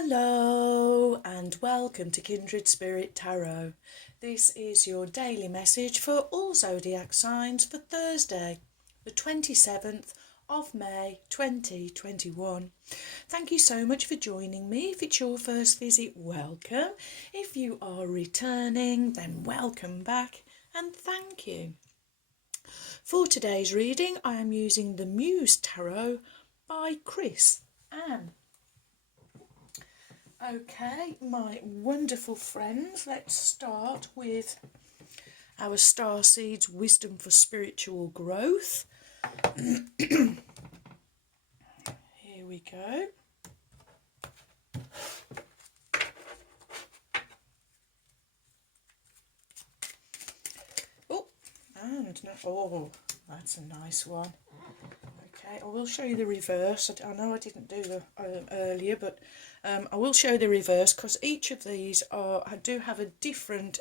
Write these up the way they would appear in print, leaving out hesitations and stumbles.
Hello and welcome to Kindred Spirit Tarot. This is your daily message for all zodiac signs for Thursday, the 27th of May 2021. Thank you so much for joining me. If it's your first visit, welcome. If you are returning, then welcome back and thank you. For today's reading, I am using the Muse Tarot by Chris Anne. Okay, my wonderful friends, let's start with our Starseeds Wisdom for Spiritual Growth. Here we go. Oh, and oh, that's a nice one. Okay, I will show you the reverse. I know I didn't do the earlier, but I will show the reverse because each of these do have a different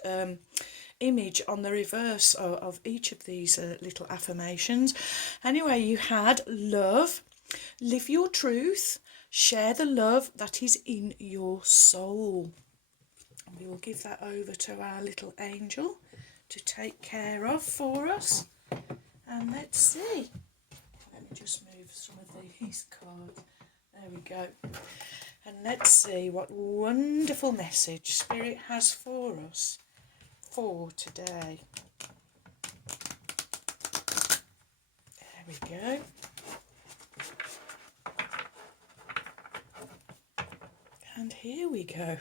image on the reverse of each of these little affirmations. Anyway, you had love, live your truth, share the love that is in your soul. And we will give that over to our little angel to take care of for us. And let's see. Let me just move some of these cards. There we go. And let's see what wonderful message Spirit has for us for today. There we go. And here we go.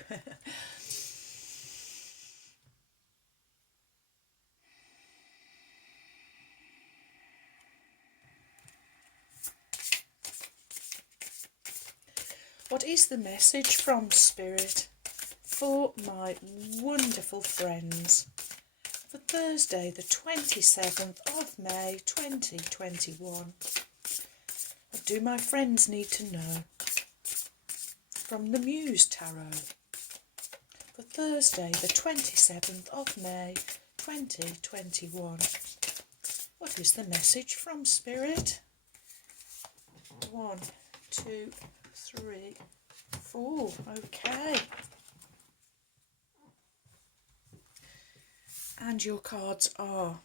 What is the message from Spirit for my wonderful friends for Thursday, the 27th of May 2021? What do my friends need to know from the Muse Tarot for Thursday, the 27th of May 2021? What is the message from Spirit? 1, 2, 3, 4. Okay. And your cards are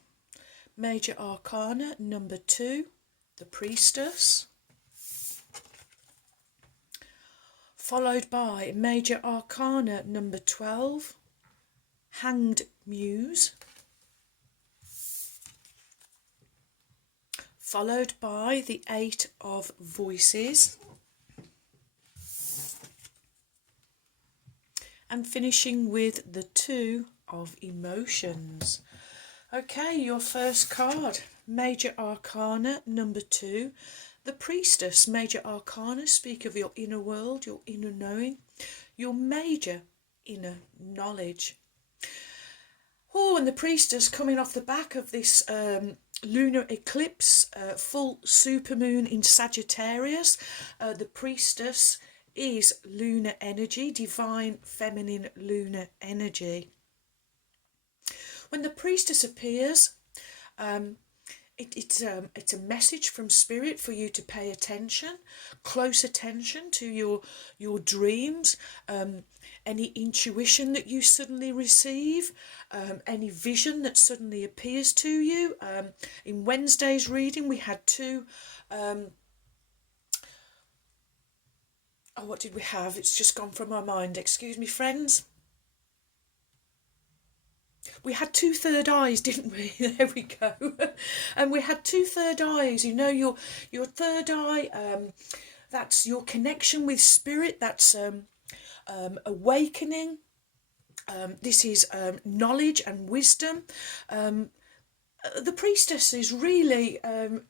Major Arcana number 2, the Priestess, followed by Major Arcana number 12, Hanged Muse, followed by the 8 of Voices, and finishing with the 2 of Emotions. Okay, your first card, Major Arcana number 2, the Priestess. Major Arcana speak of your inner world, your inner knowing, your major inner knowledge. Oh, and the Priestess coming off the back of this lunar eclipse, full supermoon in Sagittarius. The Priestess is lunar energy, divine feminine lunar energy. When the Priestess appears, it's a message from Spirit for you to pay attention, close attention to your dreams, any intuition that you suddenly receive, any vision that suddenly appears to you. In Wednesday's reading we had 2 what did we have? It's just gone from my mind. Excuse me, friends. We had 2 third eyes, didn't we? There we go. And we had 2 third eyes. You know, your third eye, that's your connection with Spirit. That's awakening. This is knowledge and wisdom. The Priestess is really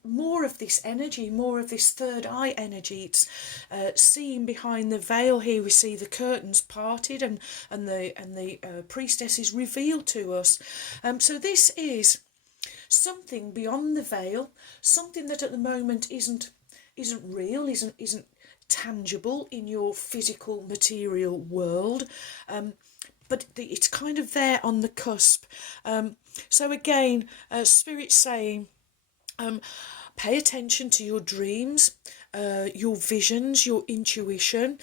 more of this energy, more of this third eye energy. It's seeing behind the veil. Here we see the curtains parted, and the Priestess is revealed to us. So this is something beyond the veil, something that at the moment isn't real, isn't tangible in your physical material world. But it's kind of there on the cusp. So again, Spirit's saying, pay attention to your dreams, your visions, your intuition.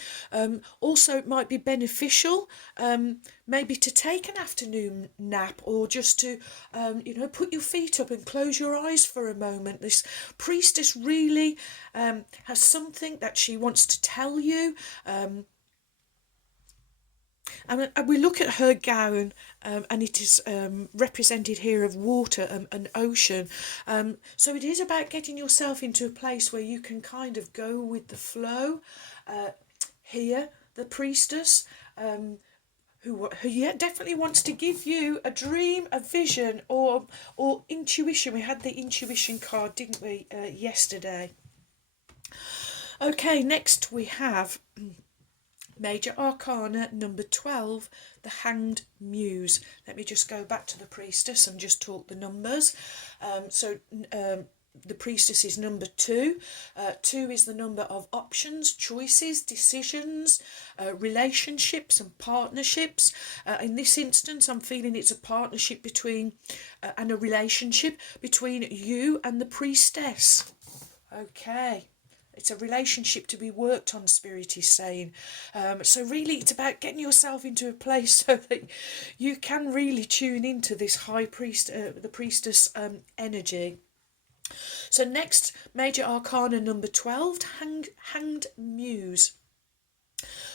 Also, it might be beneficial maybe to take an afternoon nap, or just to, put your feet up and close your eyes for a moment. This priestess really has something that she wants to tell you. And we look at her gown, and it is represented here of water and ocean. So it is about getting yourself into a place where you can kind of go with the flow. Here, the priestess, who definitely wants to give you a dream, a vision, or intuition. We had the intuition card, didn't we, yesterday? Okay, next we have Major Arcana number 12, the Hanged Muse. Let me just go back to the priestess and just talk the numbers. The priestess is number 2. 2 is the number of options, choices, decisions, relationships and partnerships. In this instance, I'm feeling it's a partnership between and a relationship between you and the priestess. Okay. It's a relationship to be worked on, Spirit is saying. So really it's about getting yourself into a place so that you can really tune into this high priest, the priestess energy. So next, Major Arcana number 12, Hanged Muse.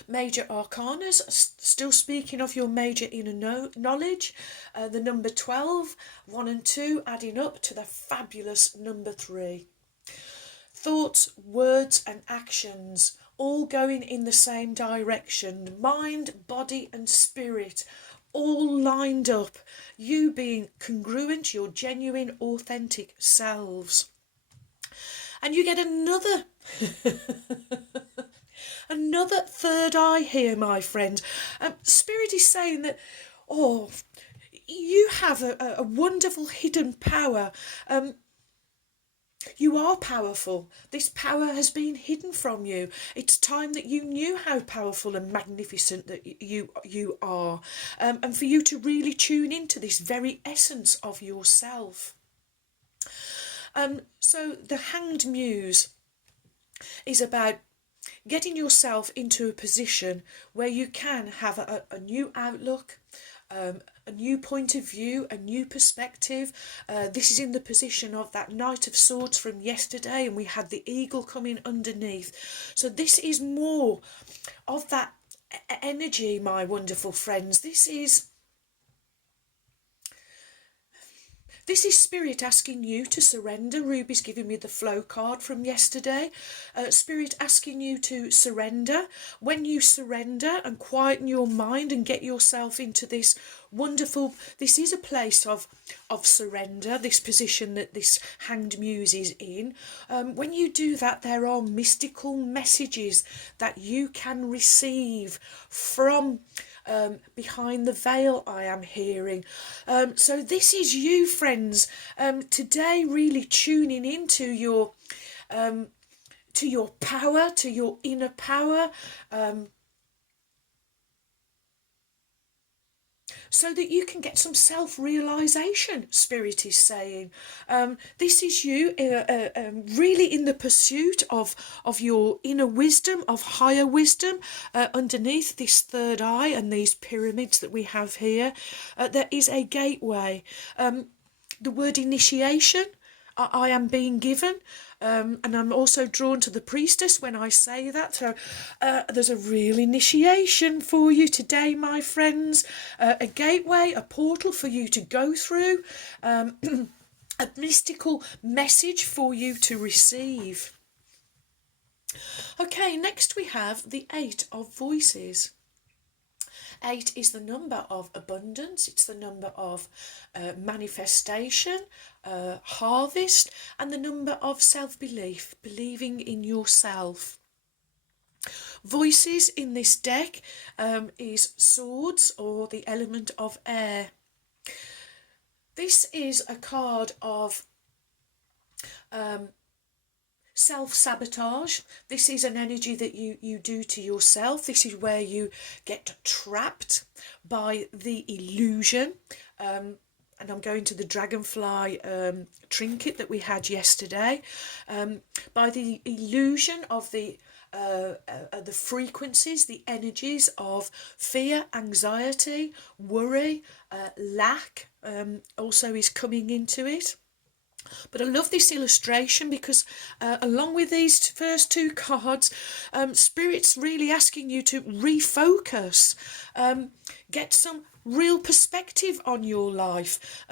Major Arcanas, still speaking of your major inner knowledge. The number 12, 1 and 2, adding up to the fabulous number 3. Thoughts, words and actions all going in the same direction. Mind, body and spirit all lined up. You being congruent, your genuine, authentic selves. And you get another another third eye here, my friend. Spirit is saying that, you have a wonderful hidden power. You are powerful. This power has been hidden from you. It's time that you knew how powerful and magnificent that you are, and for you to really tune into this very essence of yourself. So the Hanged Muse is about getting yourself into a position where you can have a new outlook, a new point of view, a new perspective. This is in the position of that Knight of Swords from yesterday, and we had the eagle coming underneath. So this is more of that energy, my wonderful friends. This is Spirit asking you to surrender. Ruby's giving me the flow card from yesterday. Spirit asking you to surrender. When you surrender and quieten your mind and get yourself into this wonderful, this is a place of surrender, this position that this Hanged Muse is in. When you do that, there are mystical messages that you can receive from behind the veil, I am hearing. So this is you, friends, today really tuning into your power, to your inner power, so that you can get some self-realisation, Spirit is saying. This is you really in the pursuit of your inner wisdom, of higher wisdom. Underneath this third eye and these pyramids that we have here, there is a gateway. The word initiation, I am being given. And I'm also drawn to the priestess when I say that. So there's a real initiation for you today, my friends. A gateway, a portal for you to go through. A mystical message for you to receive. Okay, next we have the 8 of Voices. 8 is the number of abundance, it's the number of manifestation, harvest, and the number of self-belief, believing in yourself. Voices in this deck is swords, or the element of air. This is a card of self-sabotage. This is an energy that you do to yourself. This is where you get trapped by the illusion, and and I'm going to the dragonfly trinket that we had yesterday, by the illusion of the frequencies, the energies of fear, anxiety, worry, lack also is coming into it. But I love this illustration because along with these first two cards, Spirit's really asking you to refocus, get some real perspective on your life.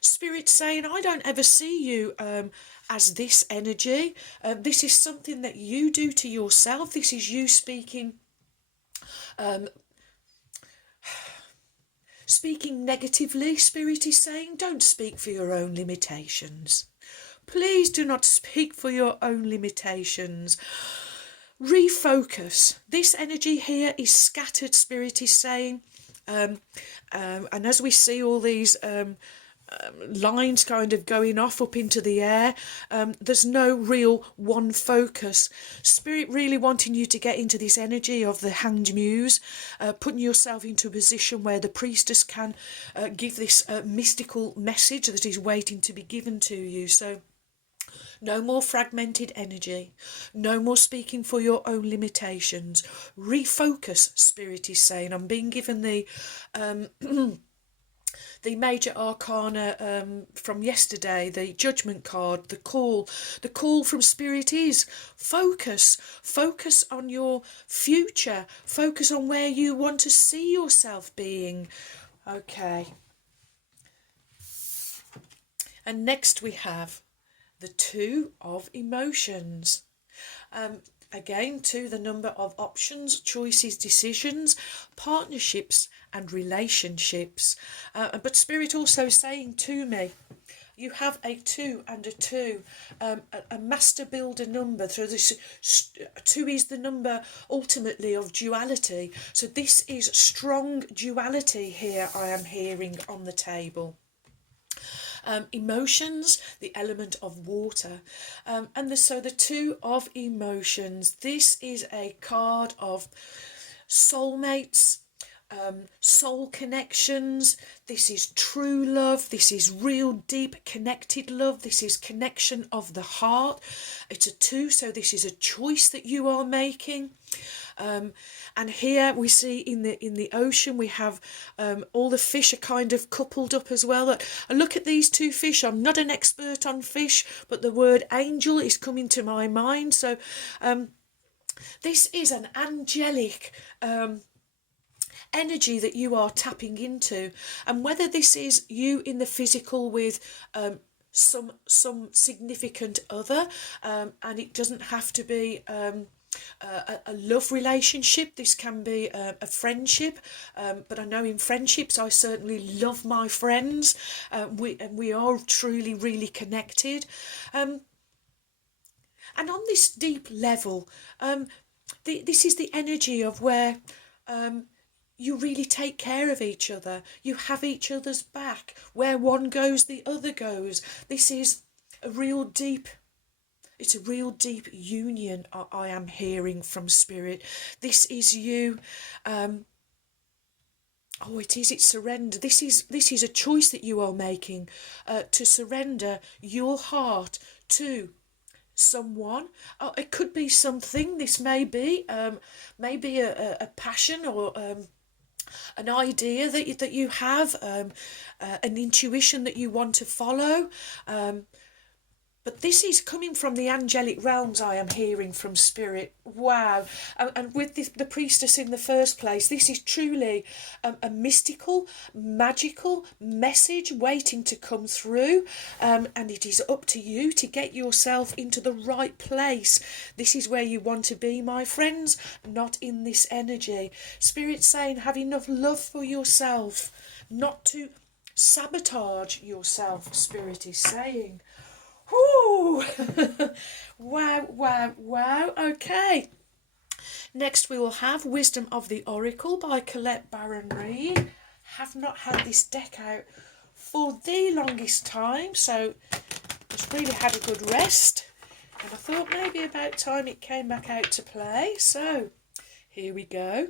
Spirit's saying, I don't ever see you as this energy. This is something that you do to yourself. This is you speaking negatively. Spirit is saying, don't speak for your own limitations. Please do not speak for your own limitations. Refocus. This energy here is scattered, Spirit is saying. And as we see all these lines kind of going off up into the air, there's no real one focus. Spirit really wanting you to get into this energy of the Hanged Muse, putting yourself into a position where the priestess can give this mystical message that is waiting to be given to you. So no more fragmented energy, no more speaking for your own limitations. Refocus, Spirit is saying. I'm being given the the major arcana from yesterday, the judgment card, the call from Spirit is focus on your future, focus on where you want to see yourself being. Okay, and next we have the Two of Emotions. Again, two, the number of options, choices, decisions, partnerships and relationships. But Spirit also saying to me, you have a 2 and a 2, a master builder number. So this 2 is the number ultimately of duality. So this is strong duality here I am hearing on the table. Emotions, the element of water, and so the Two of Emotions. This is a card of soulmates, soul connections. This is true love. This is real deep connected love. This is connection of the heart. It's a 2, so this is a choice that you are making. And here we see in the ocean we have all the fish are kind of coupled up as well. I look at these two fish. I'm not an expert on fish, but the word angel is coming to my mind. So this is an angelic energy that you are tapping into, and whether this is you in the physical with some significant other, and it doesn't have to be a love relationship. This can be a friendship, but I know in friendships I certainly love my friends. We are truly really connected, and on this deep level, this is the energy of where you really take care of each other. You have each other's back. Where one goes, the other goes. This is a real deep, it's a real deep union I am hearing from Spirit. This is you. It's surrender. This is a choice that you are making, to surrender your heart to someone. It could be something. This may be a passion or an idea that you have, an intuition that you want to follow. But this is coming from the angelic realms I am hearing from Spirit. Wow. And with the priestess in the first place, this is truly a mystical, magical message waiting to come through. And it is up to you to get yourself into the right place. This is where you want to be, my friends, not in this energy. Spirit's saying have enough love for yourself, not to sabotage yourself, Spirit is saying. Whoo! Wow. Okay. Next we will have Wisdom of the Oracle by Colette Baron Reid. Have not had this deck out for the longest time, so just really had a good rest. And I thought maybe about time it came back out to play. So here we go.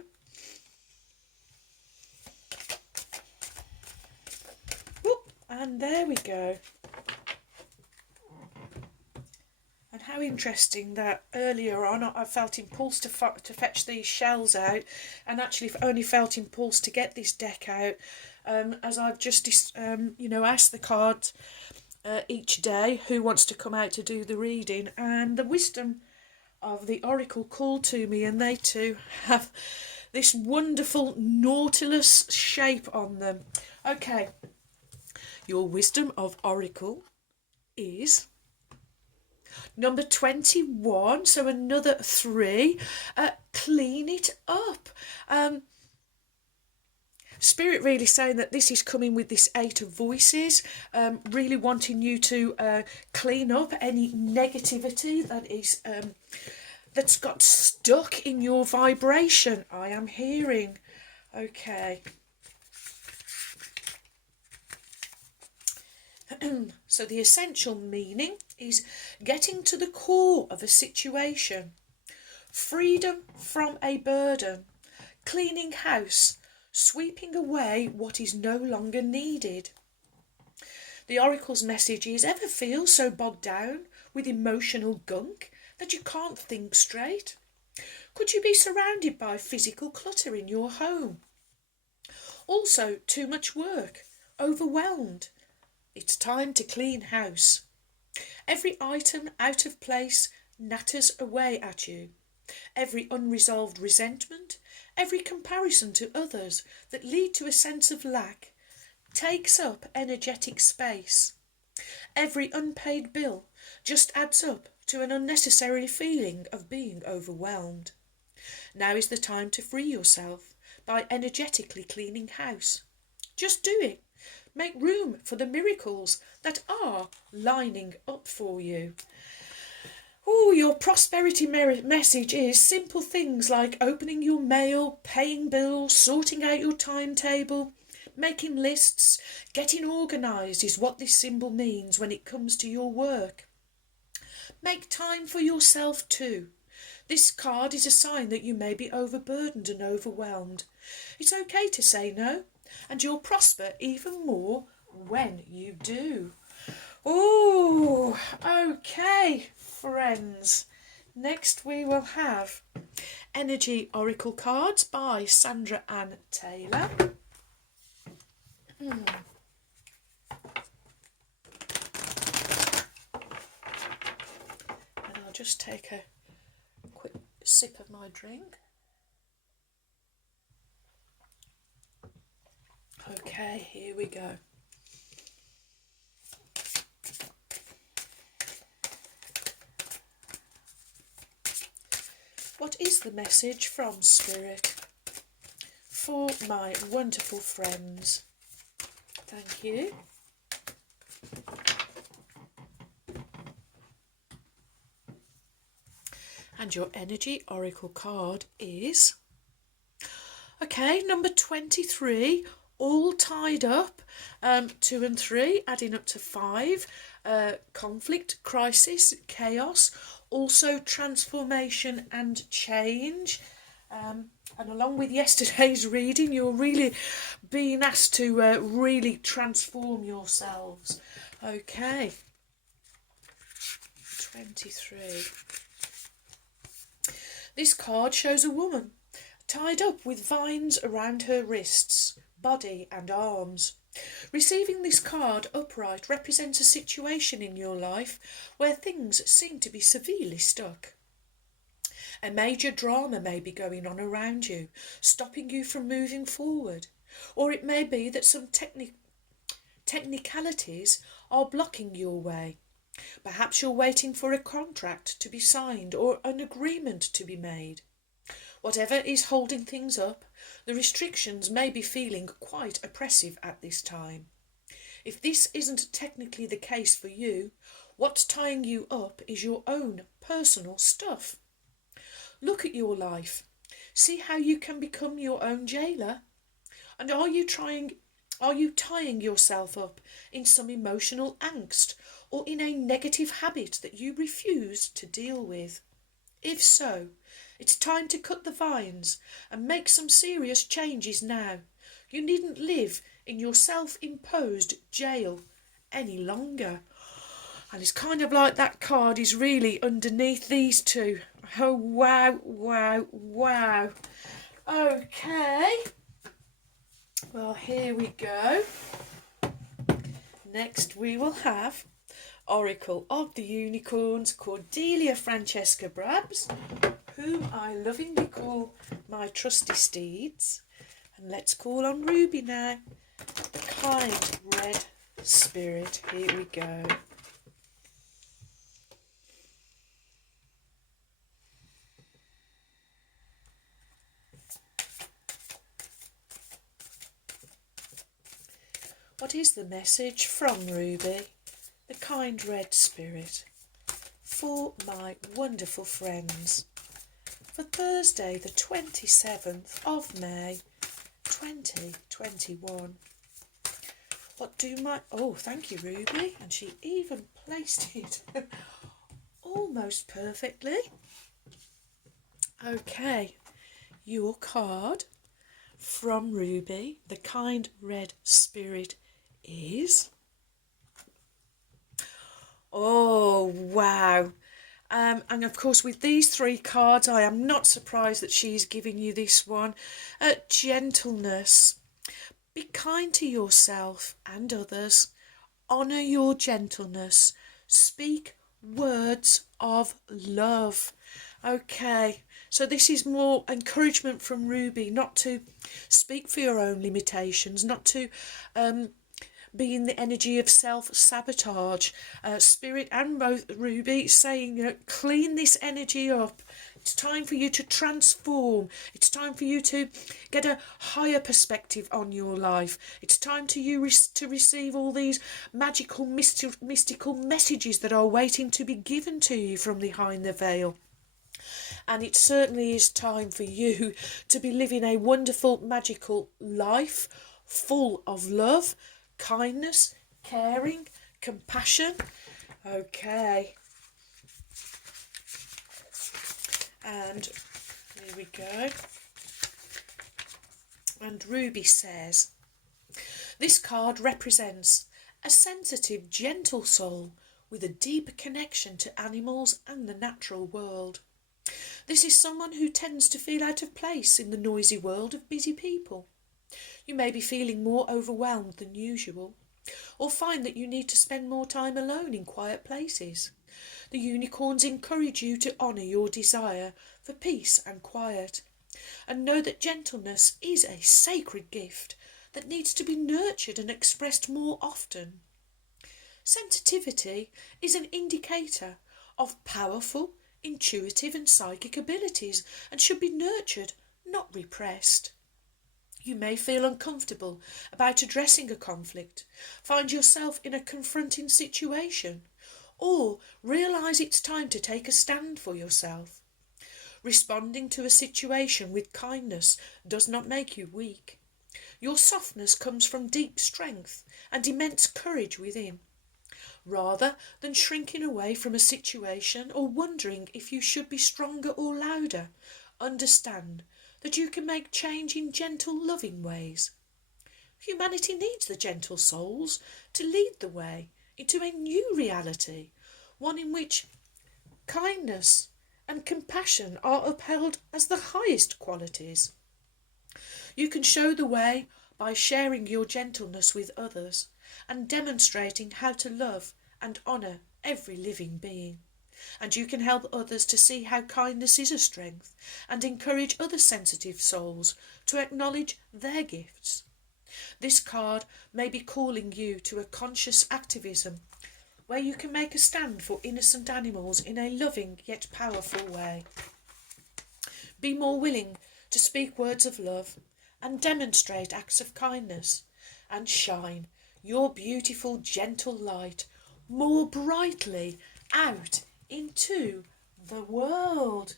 And there we go. And how interesting that earlier on I felt impulse to fetch these shells out, and actually only felt impulse to get this deck out as I've just asked the cards each day who wants to come out to do the reading, and the wisdom of the oracle called to me, and they too have this wonderful nautilus shape on them. Okay, your wisdom of oracle is number 21, so another 3. Clean it up. Spirit really saying that this is coming with this 8 of voices, really wanting you to clean up any negativity that is that's got stuck in your vibration. I am hearing. Okay. So the essential meaning is getting to the core of a situation, freedom from a burden, cleaning house, sweeping away what is no longer needed. The oracle's message is: ever feel so bogged down with emotional gunk that you can't think straight? Could you be surrounded by physical clutter in your home? Also, too much work, overwhelmed. It's time to clean house. Every item out of place natters away at you. Every unresolved resentment, every comparison to others that lead to a sense of lack takes up energetic space. Every unpaid bill just adds up to an unnecessary feeling of being overwhelmed. Now is the time to free yourself by energetically cleaning house. Just do it. Make room for the miracles that are lining up for you. Oh, your prosperity message is simple things like opening your mail, paying bills, sorting out your timetable, making lists, getting organised is what this symbol means when it comes to your work. Make time for yourself too. This card is a sign that you may be overburdened and overwhelmed. It's okay to say no, and you'll prosper even more when you do. Oh, okay, friends. Next we will have Energy Oracle cards by Sandra Ann Taylor. And I'll just take a quick sip of my drink. Okay, here we go. What is the message from Spirit for my wonderful friends? Thank you. And your Energy Oracle card is, okay, number 23, all tied up, 2 and 3, adding up to 5, conflict, crisis, chaos, also transformation and change. And along with yesterday's reading, you're really being asked to really transform yourselves. Okay, 23. This card shows a woman tied up with vines around her wrists, body and arms. Receiving this card upright represents a situation in your life where things seem to be severely stuck. A major drama may be going on around you, stopping you from moving forward, or it may be that some technicalities are blocking your way. Perhaps you're waiting for a contract to be signed or an agreement to be made. Whatever is holding things up, the restrictions may be feeling quite oppressive at this time. If this isn't technically the case for you, what's tying you up is your own personal stuff. Look at your life. See how you can become your own jailer? And are you tying yourself up in some emotional angst or in a negative habit that you refuse to deal with? If so, it's time to cut the vines and make some serious changes now, You needn't live in your self-imposed jail any longer. And it's kind of like that card is really underneath these two. Oh, wow, wow, wow. Okay. Well, here we go. Next we will have Oracle of the Unicorns, Cordelia Francesca Brabs, whom I lovingly call my trusty steeds. And let's call on Ruby now, the kind red spirit. Here we go. What is the message from Ruby, the kind red spirit, for my wonderful friends, for Thursday the 27th of May 2021? What do my... Oh, thank you, Ruby. And she even placed it almost perfectly. Okay, your card from Ruby, the kind red spirit, is... Oh, wow. And of course, with these three cards, I am not surprised that she's giving you this one. Gentleness. Be kind to yourself and others. Honour your gentleness. Speak words of love. Okay, so this is more encouragement from Ruby, not to speak for your own limitations, not to be in the energy of self-sabotage. Spirit and both Ruby saying, you know, clean this energy up. It's time for you to transform. It's time for you to get a higher perspective on your life. It's time to you to receive all these magical, mystical messages that are waiting to be given to you from behind the veil. And it certainly is time for you to be living a wonderful, magical life full of love, kindness, caring, compassion. Okay. And here we go. And Ruby says, this card represents a sensitive, gentle soul with a deep connection to animals and the natural world. This is someone who tends to feel out of place in the noisy world of busy people. You may be feeling more overwhelmed than usual, or find that you need to spend more time alone in quiet places. The unicorns encourage you to honour your desire for peace and quiet, and know that gentleness is a sacred gift that needs to be nurtured and expressed more often. Sensitivity is an indicator of powerful, intuitive and psychic abilities and should be nurtured, not repressed. You may feel uncomfortable about addressing a conflict, find yourself in a confronting situation, or realise it's time to take a stand for yourself. Responding to a situation with kindness does not make you weak. Your softness comes from deep strength and immense courage within. Rather than shrinking away from a situation or wondering if you should be stronger or louder, understand that you can make change in gentle, loving ways. Humanity needs the gentle souls to lead the way into a new reality, one in which kindness and compassion are upheld as the highest qualities. You can show the way by sharing your gentleness with others and demonstrating how to love and honour every living being. And you can help others to see how kindness is a strength and encourage other sensitive souls to acknowledge their gifts. This card may be calling you to a conscious activism where you can make a stand for innocent animals in a loving yet powerful way. Be more willing to speak words of love and demonstrate acts of kindness, and shine your beautiful, gentle light more brightly out into the world.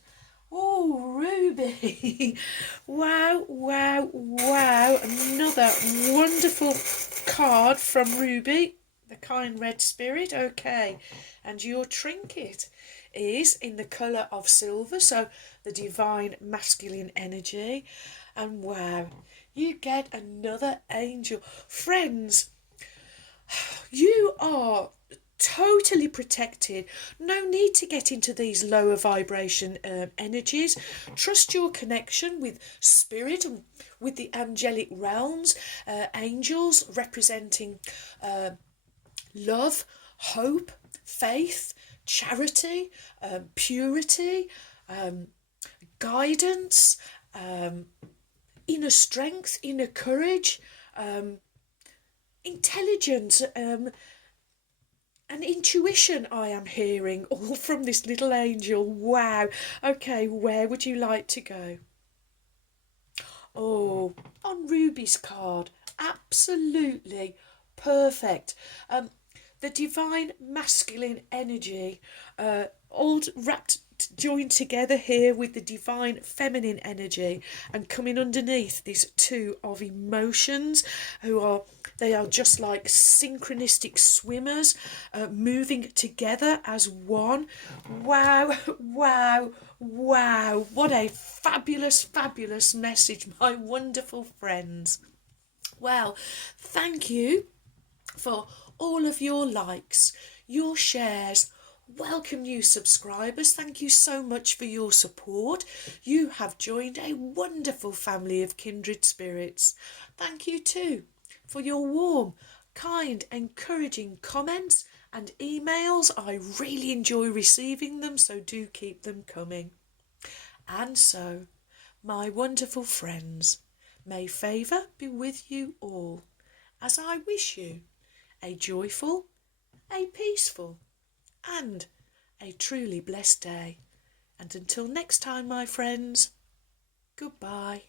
Oh, Ruby. Wow, wow, wow. Another wonderful card from Ruby, the kind red spirit. Okay, and your trinket is in the colour of silver, so the divine masculine energy. And wow, you get another angel. Friends, you are totally protected. No need to get into these lower vibration energies. Trust your connection with spirit and with the angelic realms, angels representing love, hope, faith, charity, purity, guidance, inner strength, inner courage, intelligence, and intuition. I am hearing all from this little angel. Wow. Okay, where would you like to go? Oh, on Ruby's card. Absolutely perfect. The divine masculine energy, all wrapped, joined together here with the divine feminine energy, and coming underneath these two of emotions, they are just like synchronistic swimmers, moving together as one. Wow, wow, wow. What a fabulous, fabulous message, my wonderful friends. Well, thank you for all of your likes, your shares. Welcome new subscribers. Thank you so much for your support. You have joined a wonderful family of kindred spirits. Thank you too for your warm, kind, encouraging comments and emails. I really enjoy receiving them, so do keep them coming. And so, my wonderful friends, may favour be with you all, as I wish you a joyful, a peaceful, and a truly blessed day. And until next time, my friends, goodbye.